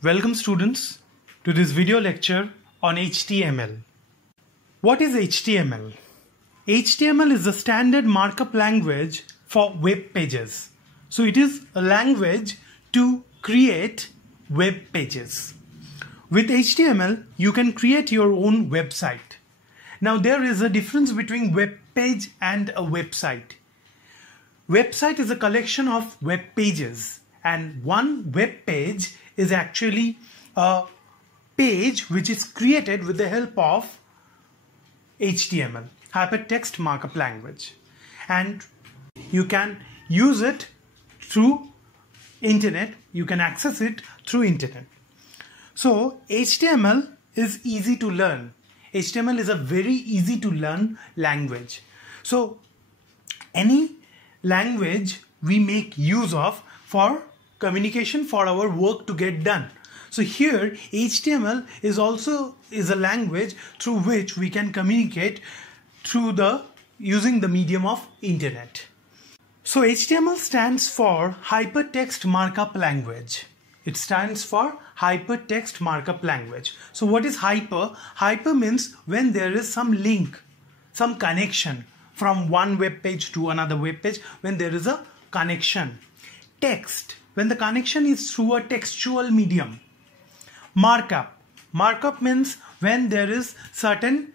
Welcome students to this video lecture on HTML. What is HTML? HTML is the standard markup language for web pages. So it is a language to create web pages. With HTML, you can create your own website. Now there is a difference between web page and a website. Website is a collection of web pages, and one web page is actually a page which is created with the help of HTML, hypertext markup language, and you can use it through internet. You can access it through internet. So HTML is easy to learn. HTML is a very easy to learn language. So any language we make use of for communication, for our work to get done. So here HTML is also a language through which we can communicate using the medium of internet. So HTML stands for hypertext markup language. It stands for hypertext markup language. So what is hyper? Hyper means when there is some link, some connection from one web page to another web page, when there is a connection. Text, when the connection is through a textual medium. Markup. Markup means when there is certain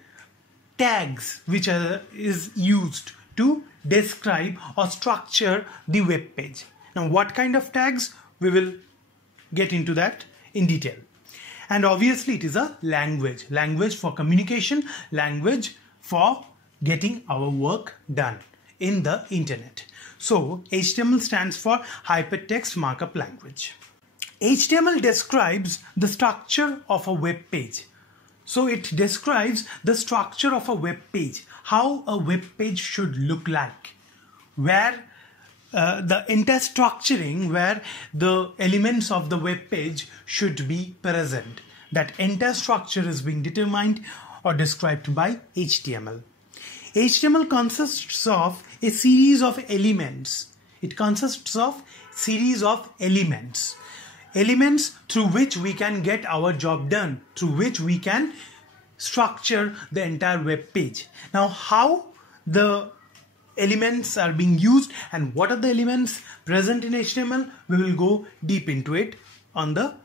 tags which is used to describe or structure the web page. Now what kind of tags? We will get into that in detail. And obviously it is a language. Language for communication, language for getting our work done in the internet. So HTML stands for hypertext markup language. HTML describes the structure of a web page. So it describes the structure of a web page, how a web page should look like, where the entire structuring, where the elements of the web page should be present. That entire structure is being determined or described by HTML. HTML consists of a series of elements. It consists of series of elements. Elements through which we can get our job done, through which we can structure the entire web page. Now how the elements are being used and what are the elements present in HTML, we will go deep into it on the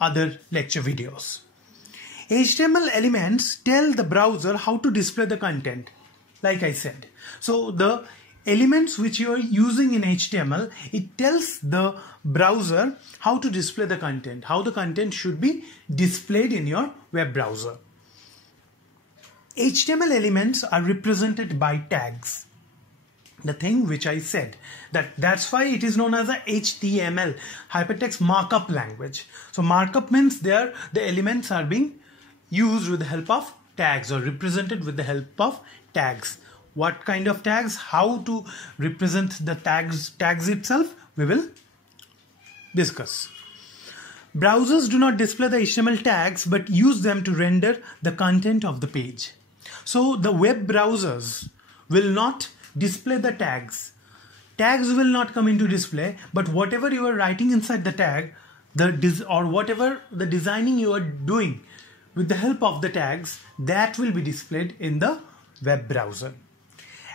other lecture videos. HTML elements tell the browser how to display the content, like I said. So the elements which you are using in HTML, it tells the browser how to display the content, how the content should be displayed in your web browser. HTML elements are represented by tags. The thing which I said, that's why it is known as a HTML, hypertext markup language. So markup means there the elements are being used with the help of tags or represented with the help of tags. What kind of tags, how to represent the tags itself, we will discuss. Browsers do not display the HTML tags but use them to render the content of the page. So the web browsers will not display the tags. Tags will not come into display, but whatever you are writing inside the tag, or whatever the designing you are doing with the help of the tags, that will be displayed in the web browser.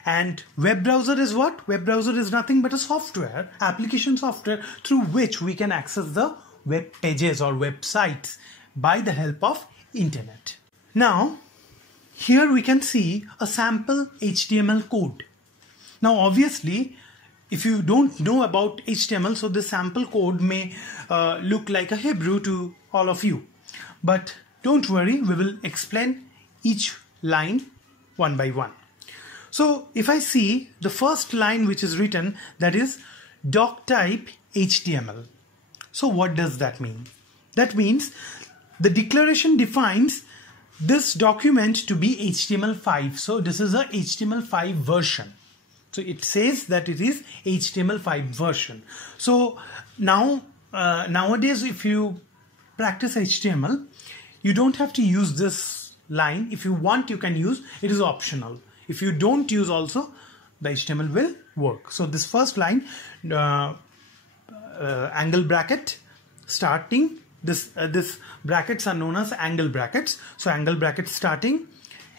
And web browser is what? Web browser is nothing but a software, application software through which we can access the web pages or websites by the help of internet. Now, here we can see a sample HTML code. Now, obviously, if you don't know about HTML, so this sample code may look like a Hebrew to all of you. But don't worry, we will explain each line one by one. So if I see the first line which is written, that is doctype HTML. So what does that mean? That means the declaration defines this document to be HTML5. So this is a HTML5 version. So it says that it is HTML5 version. So now nowadays if you practice HTML, you don't have to use this line. If you want, you can use. It is optional. If you don't use also, the HTML will work. So this first line, angle bracket, starting this brackets are known as angle brackets. So angle bracket starting,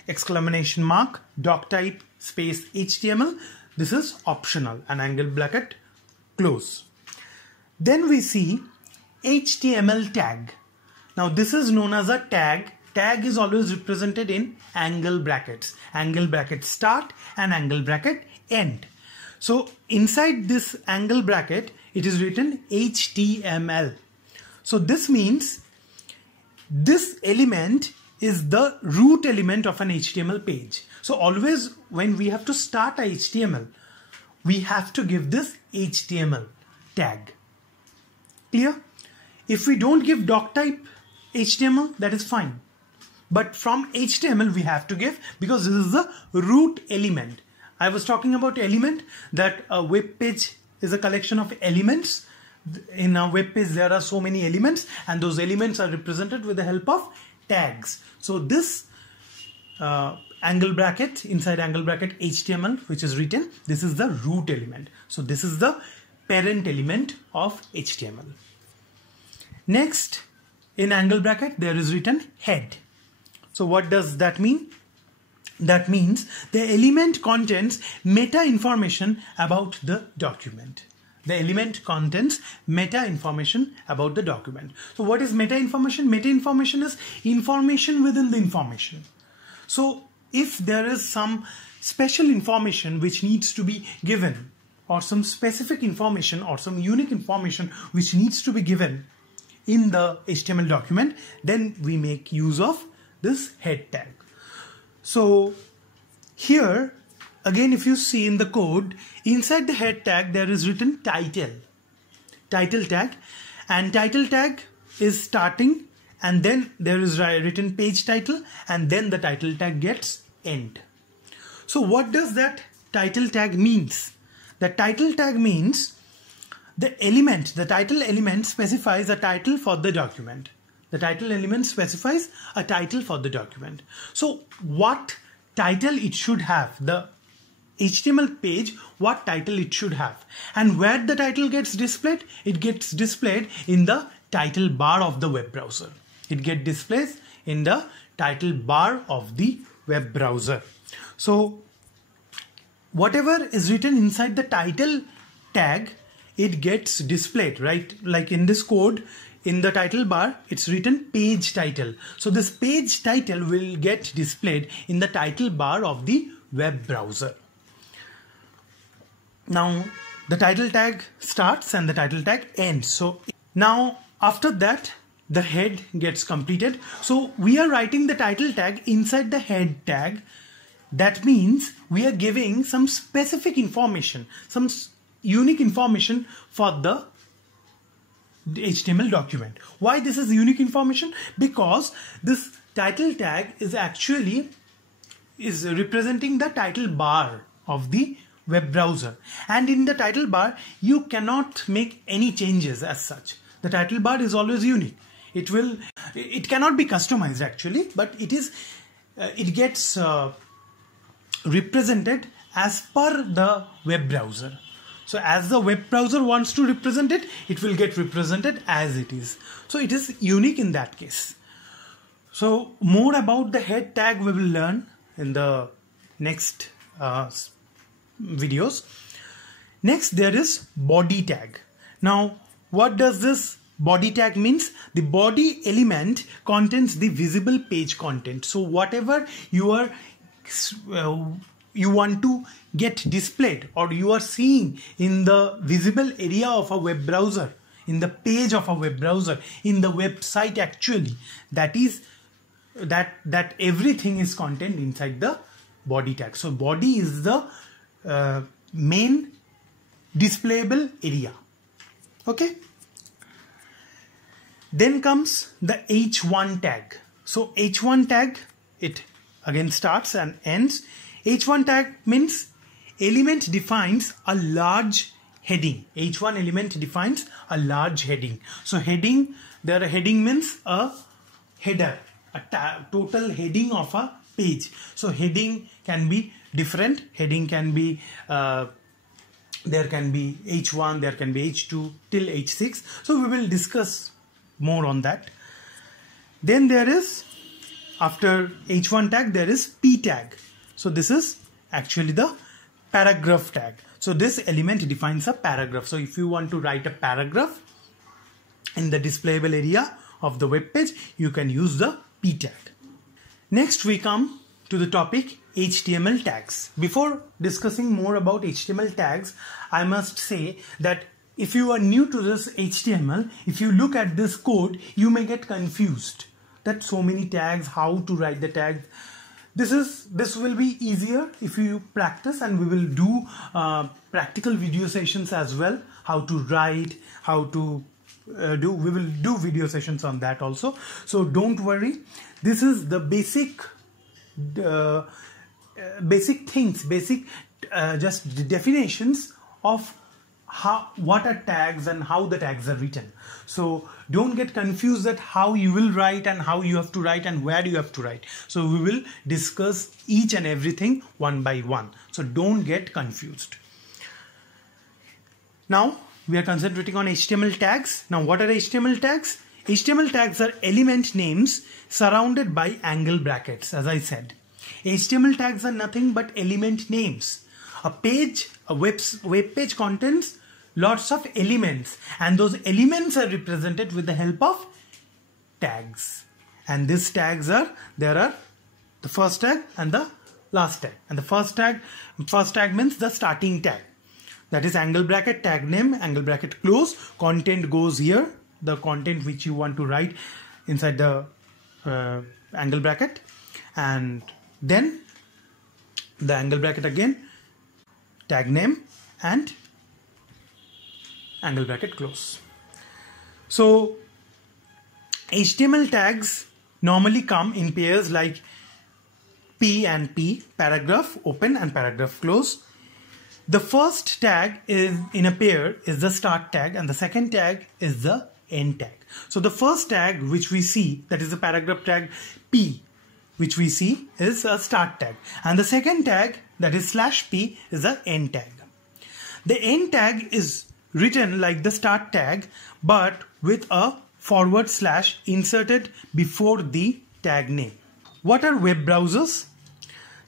exclamation mark, doc type space HTML. This is optional, an angle bracket close. Then we see HTML tag. Now this is known as a tag. Tag is always represented in angle brackets. Angle bracket start and angle bracket end. So inside this angle bracket, it is written HTML. So this means this element is the root element of an HTML page. So always when we have to start a HTML, we have to give this HTML tag. Clear? If we don't give doc type HTML, that is fine. But from HTML we have to give, because this is the root element. I was talking about element, that a web page is a collection of elements. In a web page there are so many elements, and those elements are represented with the help of tags. So this angle bracket, inside angle bracket HTML which is written, this is the root element. So this is the parent element of HTML. Next, in angle bracket there is written head. So what does that mean? That means the element contains meta information about the document. The element contains meta information about the document. So what is meta information? Meta information is information within the information. So if there is some special information which needs to be given, or some specific information or some unique information which needs to be given in the HTML document, then we make use of this head tag. So here again, if you see in the code, inside the head tag there is written title tag, and title tag is starting, and then there is written page title, and then the title tag gets end. So what does that title tag means? The title tag means the title element specifies a title for the document. The title element specifies a title for the document. So what title it should have, the HTML page, what title it should have, and where the title gets displayed, it gets displayed in the title bar of the web browser. It gets displayed in the title bar of the web browser. So whatever is written inside the title tag, it gets displayed, right? Like in this code, in the title bar, it's written page title. So this page title will get displayed in the title bar of the web browser. Now the title tag starts and the title tag ends. So now after that, the head gets completed. So we are writing the title tag inside the head tag. That means we are giving some specific information, some unique information for the HTML document. Why this is unique information? Because this title tag is actually representing the title bar of the web browser, and in the title bar you cannot make any changes as such. The title bar is always unique. It cannot be customized actually, but it gets represented as per the web browser. So as the web browser wants to represent it, it will get represented as it is. So it is unique in that case. So more about the head tag we will learn in the next videos. Next, there is body tag. Now what does this body tag means? The body element contains the visible page content. So whatever you want to get displayed, or you are seeing in the visible area of a web browser, in the page of a web browser, in the website actually, that everything is contained inside the body tag. So body is the main displayable area. Okay. Then comes the H1 tag. So H1 tag, it again starts and ends. H1 tag means element defines a large heading. H1 element defines a large heading. So heading, heading means a header, a total heading of a page. So heading can be different. Heading can be there can be H1, there can be H2 till H6. So we will discuss more on that. Then there is, after h1 tag, there is p tag. So this is actually the paragraph tag. So this element defines a paragraph. So if you want to write a paragraph in the displayable area of the web page, you can use the p tag. Next we come to the topic HTML tags. Before discussing more about HTML tags, I must say that if you are new to this HTML, if you look at this code, you may get confused that so many tags, how to write the tags. This will be easier if you practice, and we will do practical video sessions as well, how to write, how to we will do video sessions on that also. So don't worry, this is the basic things, just the definitions of what are tags and how the tags are written. So don't get confused that how you will write and how you have to write and where you have to write. So we will discuss each and everything one by one. So don't get confused. Now we are concentrating on HTML tags. Now what are HTML tags? HTML tags are element names surrounded by angle brackets, as I said. HTML tags are nothing but element names. A web page contains lots of elements, and those elements are represented with the help of tags. And these tags are, there are the first tag and the last tag. And the first tag means the starting tag. That is angle bracket, tag name, angle bracket close. Content goes here, the content which you want to write inside the angle bracket. And then the angle bracket again, tag name and angle bracket close. So HTML tags normally come in pairs like P and P, paragraph open and paragraph close. The first tag is in a pair is the start tag, and the second tag is the end tag. So the first tag which we see, that is the paragraph tag P, which we see is a start tag, and the second tag, that is /p, is the end tag. The end tag is written like the start tag but with a / inserted before the tag name. What are web browsers?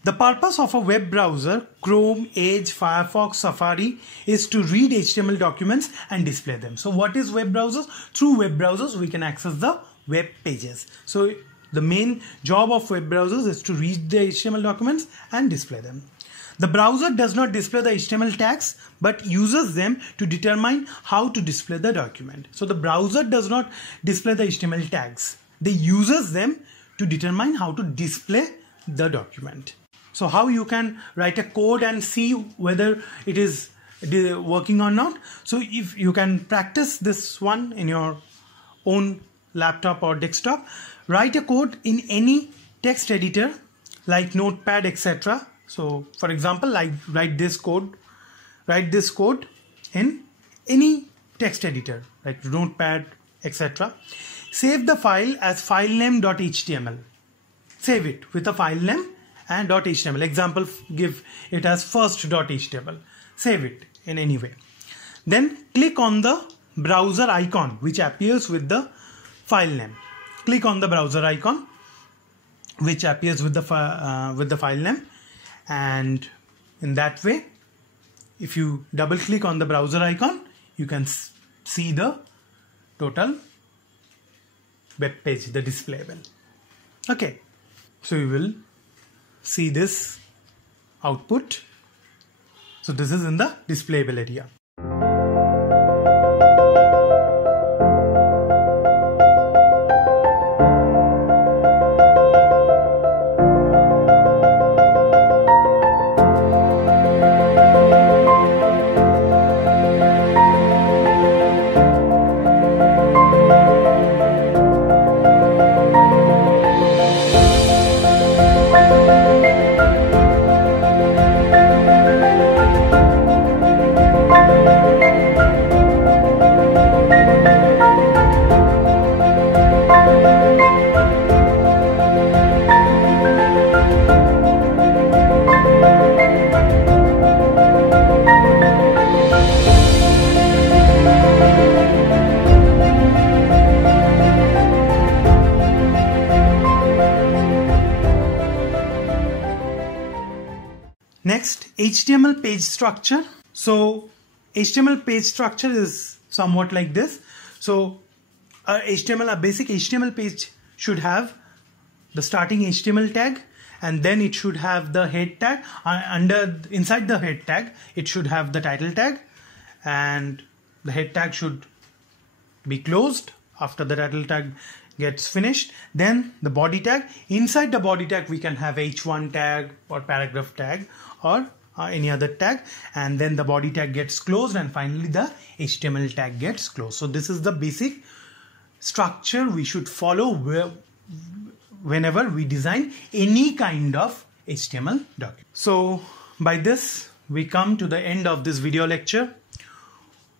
The purpose of a web browser, Chrome, Edge, Firefox, Safari, is to read HTML documents and display them. So what is web browsers? Through web browsers we can access the web pages. So the main job of web browsers is to read the HTML documents and display them. The browser does not display the HTML tags but uses them to determine how to display the document. So the browser does not display the HTML tags. They uses them to determine how to display the document. So how you can write a code and see whether it is working or not. So if you can practice this one in your own laptop or desktop, write a code in any text editor like Notepad, etc. So for example, like write this code in any text editor like Notepad, etc. Save the file as filename.html. Save it with a file name and .html. Example, give it as first.html. Save it in any way. Then click on the browser icon which appears with the file name. Click on the browser icon which appears with the file name, and in that way, if you double click on the browser icon, you can see the total web page, the displayable. Okay, so you will see this output. So this is in the displayable area. Next, HTML page structure. So HTML page structure is somewhat like this. So a basic HTML page should have the starting HTML tag, and then it should have the head tag. Inside the head tag, it should have the title tag, and the head tag should be closed after the title tag gets finished. Then the body tag. Inside the body tag, we can have h1 tag or paragraph tag or any other tag, and then the body tag gets closed, and finally the HTML tag gets closed. So this is the basic structure we should follow whenever we design any kind of HTML document. So by this we come to the end of this video lecture.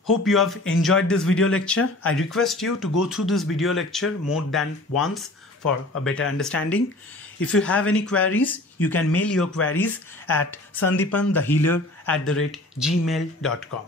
Hope you have enjoyed this video lecture. I request you to go through this video lecture more than once for a better understanding. If you have any queries, you can mail your queries at sandipanthehealer@gmail.com.